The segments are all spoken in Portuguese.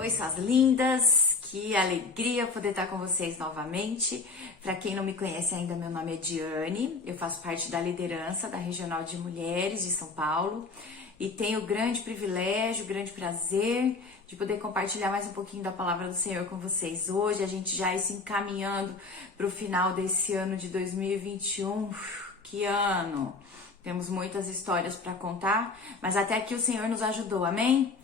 Oi, suas lindas! Que alegria poder estar com vocês novamente. Para quem não me conhece ainda, meu nome é Diane, eu faço parte da liderança da Regional de Mulheres de São Paulo e tenho o grande privilégio, o grande prazer de poder compartilhar mais um pouquinho da palavra do Senhor com vocês. Hoje a gente já se encaminhando para o final desse ano de 2021. Que ano! Temos muitas histórias para contar, mas até aqui o Senhor nos ajudou, amém?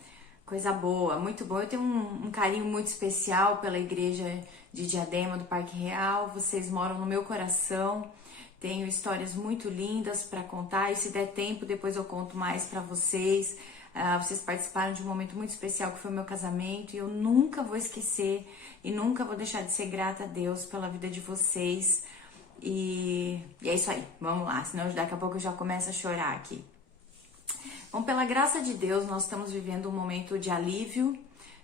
Coisa boa, muito bom. Eu tenho um carinho muito especial pela igreja de Diadema, do Parque Real. Vocês moram no meu coração. Tenho histórias muito lindas para contar e se der tempo, depois eu conto mais para vocês. Vocês participaram de um momento muito especial que foi o meu casamento e eu nunca vou esquecer e nunca vou deixar de ser grata a Deus pela vida de vocês. E é isso aí, vamos lá, senão daqui a pouco eu já começo a chorar aqui. Bom, pela graça de Deus, nós estamos vivendo um momento de alívio,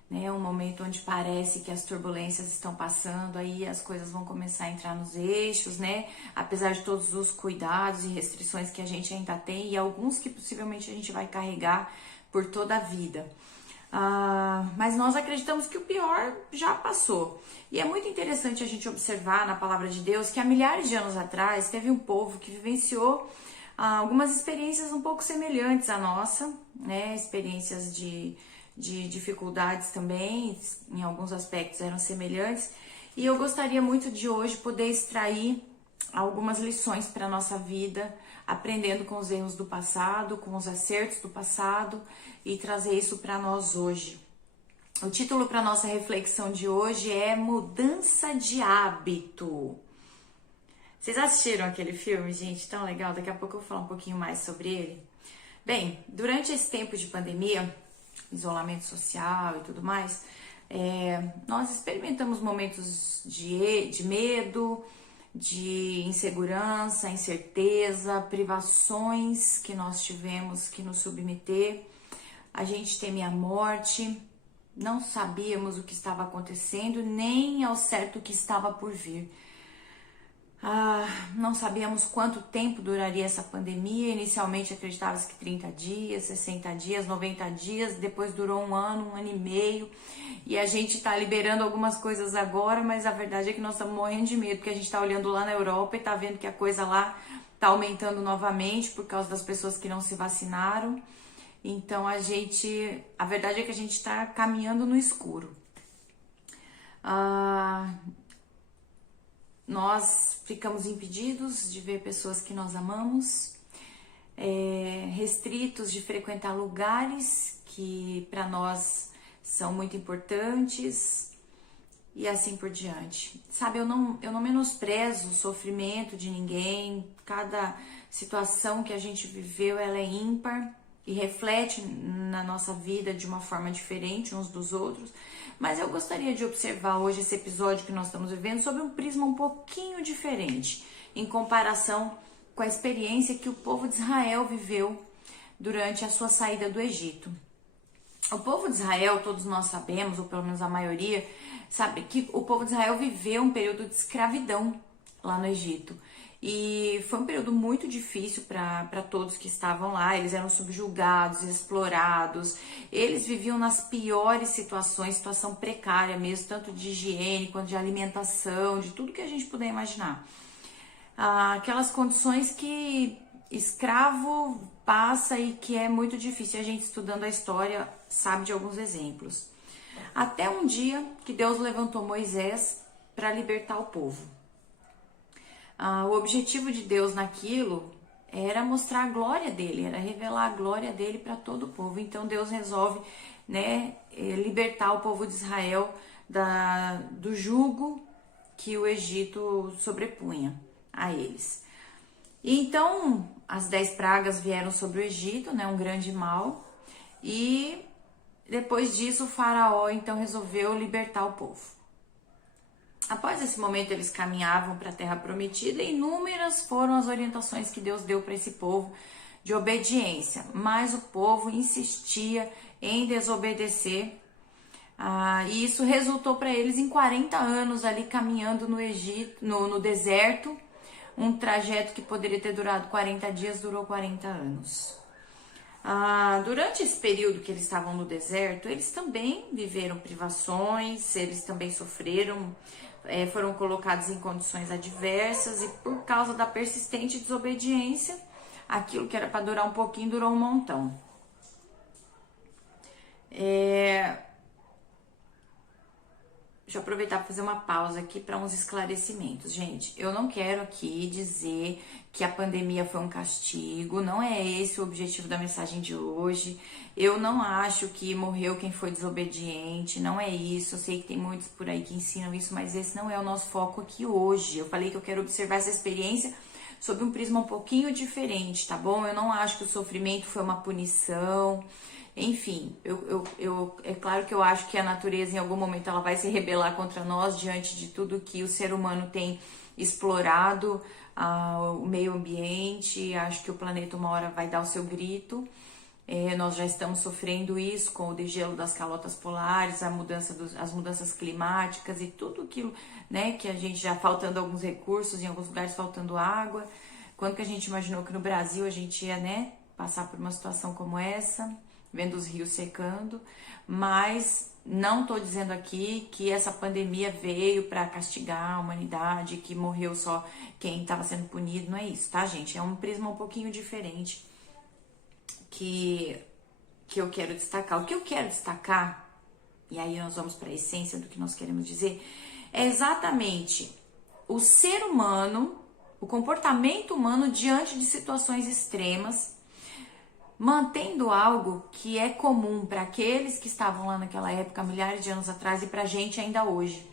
né? Um momento onde parece que as turbulências estão passando, aí as coisas vão começar a entrar nos eixos, né? Apesar de todos os cuidados e restrições que a gente ainda tem e alguns que possivelmente a gente vai carregar por toda a vida. Mas nós acreditamos que o pior já passou. E é muito interessante a gente observar na palavra de Deus que há milhares de anos atrás teve um povo que vivenciou algumas experiências um pouco semelhantes à nossa, né? Experiências de dificuldades também, em alguns aspectos eram semelhantes. E eu gostaria muito de hoje poder extrair algumas lições para a nossa vida, aprendendo com os erros do passado, com os acertos do passado e trazer isso para nós hoje. O título para nossa reflexão de hoje é Mudança de Hábito. Vocês assistiram aquele filme, gente? Tão legal, daqui a pouco eu vou falar um pouquinho mais sobre ele. Bem, durante esse tempo de pandemia, isolamento social e tudo mais, nós experimentamos momentos de medo, de insegurança, incerteza, privações que nós tivemos que nos submeter. A gente temia a morte, não sabíamos o que estava acontecendo, nem ao certo o que estava por vir. Não sabíamos quanto tempo duraria essa pandemia. Inicialmente acreditava-se que 30 dias, 60 dias, 90 dias, depois durou um ano e meio. E a gente tá liberando algumas coisas agora, mas a verdade é que nós estamos morrendo de medo, porque a gente tá olhando lá na Europa e tá vendo que a coisa lá tá aumentando novamente por causa das pessoas que não se vacinaram. Então a verdade é que a gente tá caminhando no escuro. Nós ficamos impedidos de ver pessoas que nós amamos, restritos de frequentar lugares que para nós são muito importantes e assim por diante. Sabe, eu não menosprezo o sofrimento de ninguém, cada situação que a gente viveu ela é ímpar e reflete na nossa vida de uma forma diferente uns dos outros, mas eu gostaria de observar hoje esse episódio que nós estamos vivendo sob um prisma um pouquinho diferente, em comparação com a experiência que o povo de Israel viveu durante a sua saída do Egito. O povo de Israel, todos nós sabemos, ou pelo menos a maioria, sabe que o povo de Israel viveu um período de escravidão lá no Egito. E foi um período muito difícil para todos que estavam lá. Eles eram subjugados, explorados, eles viviam nas piores situações, situação precária mesmo, tanto de higiene quanto de alimentação, de tudo que a gente puder imaginar. Aquelas condições que escravo passa e que é muito difícil. A gente estudando a história sabe de alguns exemplos. Até um dia que Deus levantou Moisés para libertar o povo. O objetivo de Deus naquilo era mostrar a glória dele, era revelar a glória dele para todo o povo. Então Deus resolve, né, libertar o povo de Israel do jugo que o Egito sobrepunha a eles. E então as 10 pragas vieram sobre o Egito, né, um grande mal, e depois disso o faraó então resolveu libertar o povo. Após esse momento, eles caminhavam para a terra prometida e inúmeras foram as orientações que Deus deu para esse povo de obediência, mas o povo insistia em desobedecer, e isso resultou para eles em 40 anos ali caminhando no Egito, no deserto, um trajeto que poderia ter durado 40 dias, durou 40 anos. Durante esse período que eles estavam no deserto, eles também viveram privações, eles também sofreram, foram colocados em condições adversas e por causa da persistente desobediência, aquilo que era para durar um pouquinho durou um montão. Deixa eu aproveitar para fazer uma pausa aqui para uns esclarecimentos. Gente, eu não quero aqui dizer que a pandemia foi um castigo, não é esse o objetivo da mensagem de hoje. Eu não acho que morreu quem foi desobediente, não é isso. Eu sei que tem muitos por aí que ensinam isso, mas esse não é o nosso foco aqui hoje. Eu falei que eu quero observar essa experiência sob um prisma um pouquinho diferente, tá bom? Eu não acho que o sofrimento foi uma punição. Enfim, é claro que eu acho que a natureza em algum momento ela vai se rebelar contra nós diante de tudo que o ser humano tem explorado, o meio ambiente. Acho que o planeta uma hora vai dar o seu grito. Nós já estamos sofrendo isso com o degelo das calotas polares, as mudanças climáticas e tudo aquilo, né, que a gente já faltando alguns recursos, em alguns lugares faltando água. Quando que a gente imaginou que no Brasil a gente ia, né, passar por uma situação como essa? Vendo os rios secando, mas não tô dizendo aqui que essa pandemia veio para castigar a humanidade, que morreu só quem estava sendo punido, não é isso, tá, gente? É um prisma um pouquinho diferente que eu quero destacar. O que eu quero destacar, e aí nós vamos para a essência do que nós queremos dizer, é exatamente o ser humano, o comportamento humano diante de situações extremas, mantendo algo que é comum para aqueles que estavam lá naquela época, milhares de anos atrás, e para a gente ainda hoje,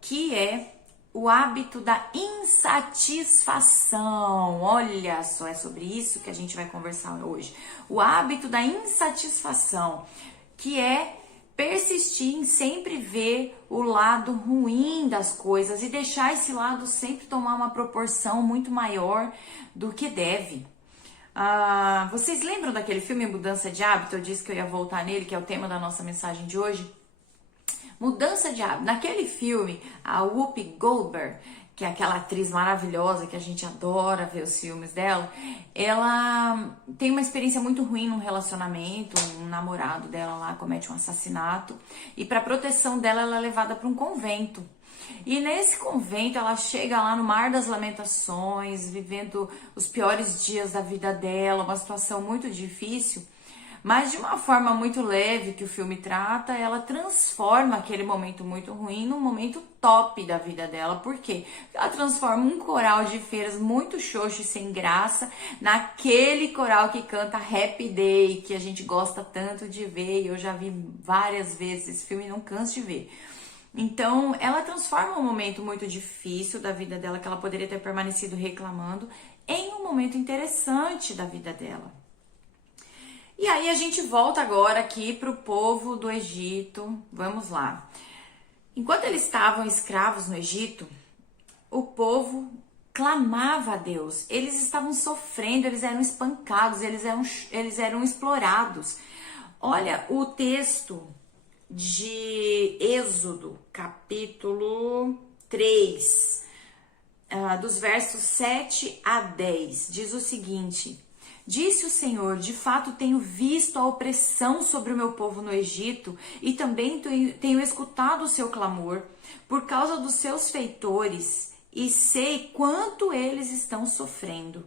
que é o hábito da insatisfação. Olha só, é sobre isso que a gente vai conversar hoje. O hábito da insatisfação, que é persistir em sempre ver o lado ruim das coisas e deixar esse lado sempre tomar uma proporção muito maior do que deve. Vocês lembram daquele filme Mudança de Hábito? Eu disse que eu ia voltar nele, que é o tema da nossa mensagem de hoje. Mudança de hábito. Naquele filme, a Whoopi Goldberg, que é aquela atriz maravilhosa que a gente adora ver os filmes dela, ela tem uma experiência muito ruim num relacionamento. Um namorado dela lá comete um assassinato e para proteção dela ela é levada para um convento. E nesse convento ela chega lá no Mar das Lamentações, vivendo os piores dias da vida dela, uma situação muito difícil, mas de uma forma muito leve que o filme trata, ela transforma aquele momento muito ruim num momento top da vida dela. Por quê? Ela transforma um coral de feiras muito xoxo e sem graça naquele coral que canta Happy Day, que a gente gosta tanto de ver, e eu já vi várias vezes esse filme e não canso de ver. Então, ela transforma um momento muito difícil da vida dela, que ela poderia ter permanecido reclamando, em um momento interessante da vida dela. E aí a gente volta agora aqui para o povo do Egito. Vamos lá. Enquanto eles estavam escravos no Egito, o povo clamava a Deus. Eles estavam sofrendo, eles eram espancados, eles eram explorados. Olha o texto de Êxodo, capítulo 3, dos versos 7 a 10, diz o seguinte: Disse o Senhor, de fato tenho visto a opressão sobre o meu povo no Egito e também tenho escutado o seu clamor por causa dos seus feitores e sei quanto eles estão sofrendo.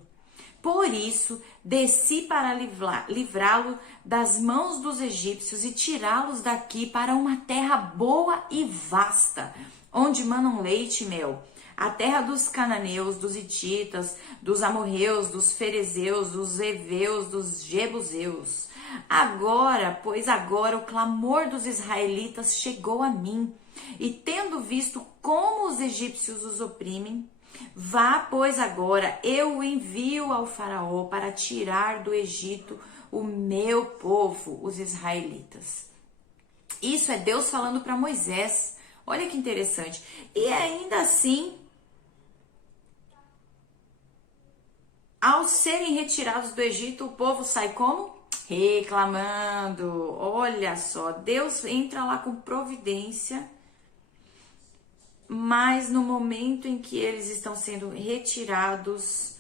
Por isso, desci para livrá-lo das mãos dos egípcios e tirá-los daqui para uma terra boa e vasta, onde manam leite e mel, a terra dos cananeus, dos hititas, dos amorreus, dos ferezeus, dos heveus, dos jebuseus. Agora o clamor dos israelitas chegou a mim, e tendo visto como os egípcios os oprimem, vá, pois agora, eu o envio ao faraó para tirar do Egito o meu povo, os israelitas. Isso é Deus falando para Moisés. Olha que interessante. E ainda assim, ao serem retirados do Egito, o povo sai como? Reclamando. Olha só, Deus entra lá com providência, mas no momento em que eles estão sendo retirados,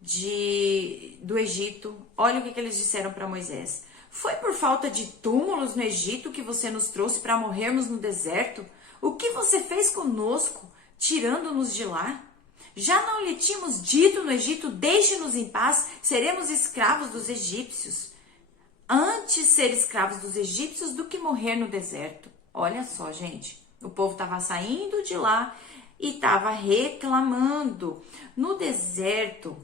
do Egito, olha o que eles disseram para Moisés. Foi por falta de túmulos no Egito que você nos trouxe para morrermos no deserto? O que você fez conosco, tirando-nos de lá? Já não lhe tínhamos dito no Egito, deixe-nos em paz, seremos escravos dos egípcios. Antes ser escravos dos egípcios do que morrer no deserto. Olha só, gente, o povo estava saindo de lá e estava reclamando. No deserto,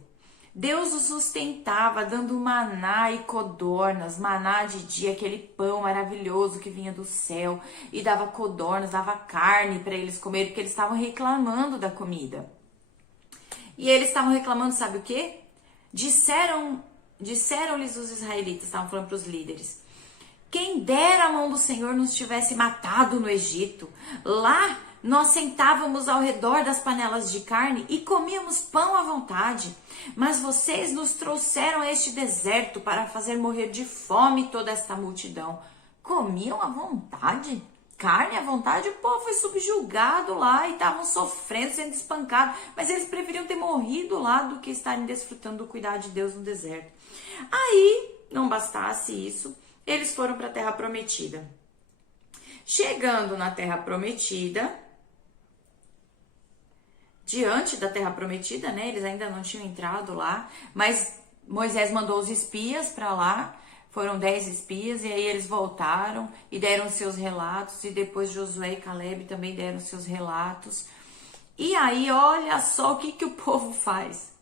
Deus os sustentava, dando maná e codornas, maná de dia, aquele pão maravilhoso que vinha do céu, e dava codornas, dava carne para eles comerem, porque eles estavam reclamando da comida. E eles estavam reclamando, sabe o quê? Disseram-lhes os israelitas, estavam falando para os líderes, quem dera a mão do Senhor nos tivesse matado no Egito. Lá nós sentávamos ao redor das panelas de carne e comíamos pão à vontade. Mas vocês nos trouxeram a este deserto para fazer morrer de fome toda esta multidão. Comiam à vontade? Carne à vontade? O povo foi subjugado lá e estavam sofrendo, sendo espancados. Mas eles preferiam ter morrido lá do que estarem desfrutando do cuidado de Deus no deserto. Aí, não bastasse isso, eles foram para a Terra Prometida. Chegando na Terra Prometida, diante da Terra Prometida, né? Eles ainda não tinham entrado lá, mas Moisés mandou os espias para lá, foram 10 espias, e aí eles voltaram e deram seus relatos, e depois Josué e Caleb também deram seus relatos. E aí, olha só o que o povo faz.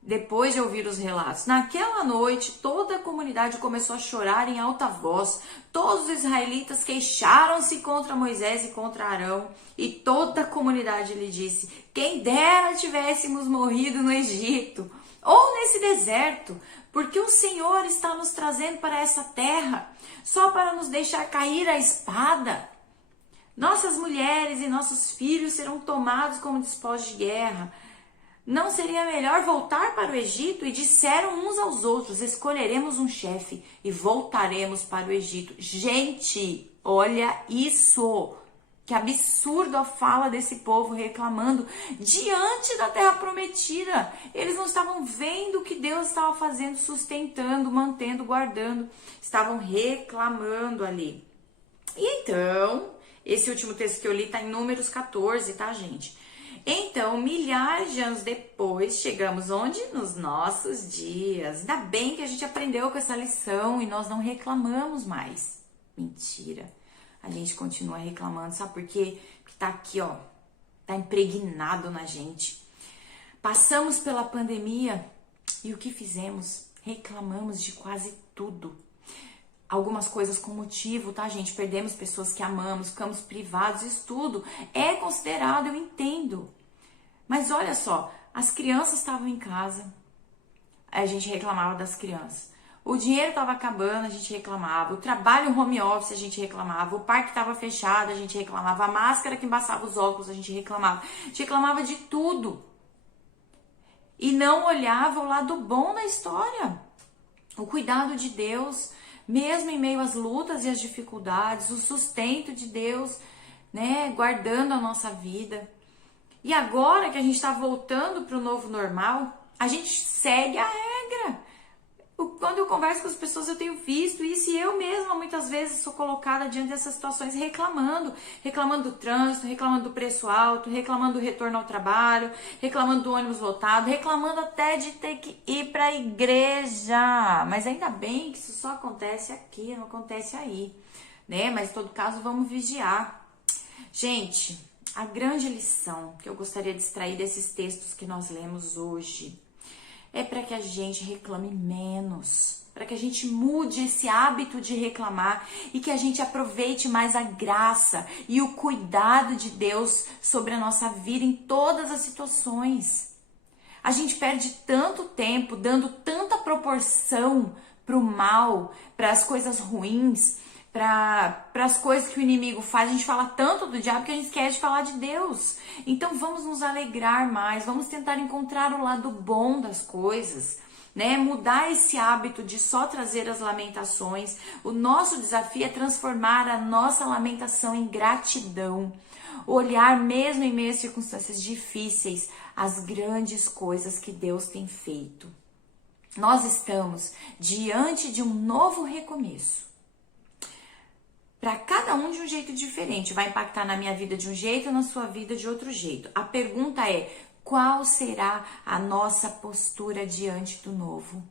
Depois de ouvir os relatos, naquela noite toda a comunidade começou a chorar em alta voz. Todos os israelitas queixaram-se contra Moisés e contra Arão, e toda a comunidade lhe disse: quem dera tivéssemos morrido no Egito ou nesse deserto, porque o Senhor está nos trazendo para essa terra só para nos deixar cair a espada. Nossas mulheres e nossos filhos serão tomados como despojos de guerra. Não seria melhor voltar para o Egito? E disseram uns aos outros, escolheremos um chefe e voltaremos para o Egito. Gente, olha isso! Que absurdo a fala desse povo reclamando diante da Terra Prometida. Eles não estavam vendo o que Deus estava fazendo, sustentando, mantendo, guardando. Estavam reclamando ali. E então, esse último texto que eu li está em Números 14, tá, gente? Então, milhares de anos depois, chegamos onde? Nos nossos dias. Ainda bem que a gente aprendeu com essa lição e nós não reclamamos mais. Mentira. A gente continua reclamando, sabe por quê? Porque tá aqui, ó, tá impregnado na gente. Passamos pela pandemia e o que fizemos? Reclamamos de quase tudo. Algumas coisas com motivo, tá, gente? Perdemos pessoas que amamos, ficamos privados, isso tudo é considerado, eu entendo. Mas olha só, as crianças estavam em casa, a gente reclamava das crianças. O dinheiro estava acabando, a gente reclamava. O trabalho home office, a gente reclamava. O parque estava fechado, a gente reclamava. A máscara que embaçava os óculos, a gente reclamava. A gente reclamava de tudo. E não olhava o lado bom da história. O cuidado de Deus, mesmo em meio às lutas e às dificuldades. O sustento de Deus, né, guardando a nossa vida. E agora que a gente está voltando para o novo normal, a gente segue a regra. Quando eu converso com as pessoas, eu tenho visto isso, e eu mesma muitas vezes sou colocada diante dessas situações reclamando do trânsito, reclamando do preço alto, reclamando do retorno ao trabalho, reclamando do ônibus lotado, reclamando até de ter que ir para a igreja. Mas ainda bem que isso só acontece aqui, não acontece aí, né? Mas em todo caso, vamos vigiar. Gente, a grande lição que eu gostaria de extrair desses textos que nós lemos hoje é para que a gente reclame menos, para que a gente mude esse hábito de reclamar e que a gente aproveite mais a graça e o cuidado de Deus sobre a nossa vida em todas as situações. A gente perde tanto tempo dando tanta proporção para o mal, para as coisas ruins, para as coisas que o inimigo faz. A gente fala tanto do diabo que a gente esquece de falar de Deus. Então vamos nos alegrar mais, vamos tentar encontrar o lado bom das coisas, né? Mudar esse hábito de só trazer as lamentações. O nosso desafio é transformar a nossa lamentação em gratidão. olhar mesmo em meio a circunstâncias difíceis, as grandes coisas que Deus tem feito. Nós estamos diante de um novo recomeço. Para cada um de um jeito diferente, vai impactar na minha vida de um jeito, na sua vida de outro jeito. A pergunta é: qual será a nossa postura diante do novo?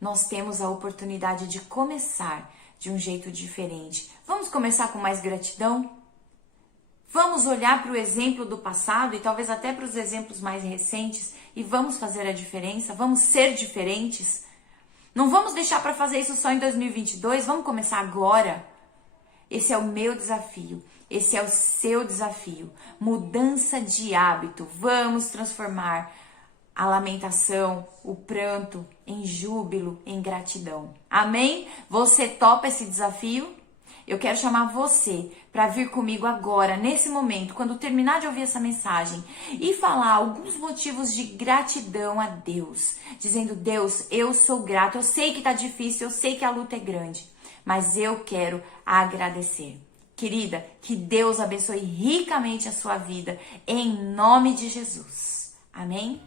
Nós temos a oportunidade de começar de um jeito diferente. Vamos começar com mais gratidão? Vamos olhar para o exemplo do passado e talvez até para os exemplos mais recentes e vamos fazer a diferença? Vamos ser diferentes? Não vamos deixar para fazer isso só em 2022, vamos começar agora. Esse é o meu desafio, esse é o seu desafio. Mudança de hábito. Vamos transformar a lamentação, o pranto em júbilo, em gratidão. Amém? Você topa esse desafio? Eu quero chamar você para vir comigo agora, nesse momento, quando terminar de ouvir essa mensagem, e falar alguns motivos de gratidão a Deus. Dizendo: Deus, eu sou grato, eu sei que tá difícil, eu sei que a luta é grande, mas eu quero agradecer. Querida, que Deus abençoe ricamente a sua vida, em nome de Jesus. Amém?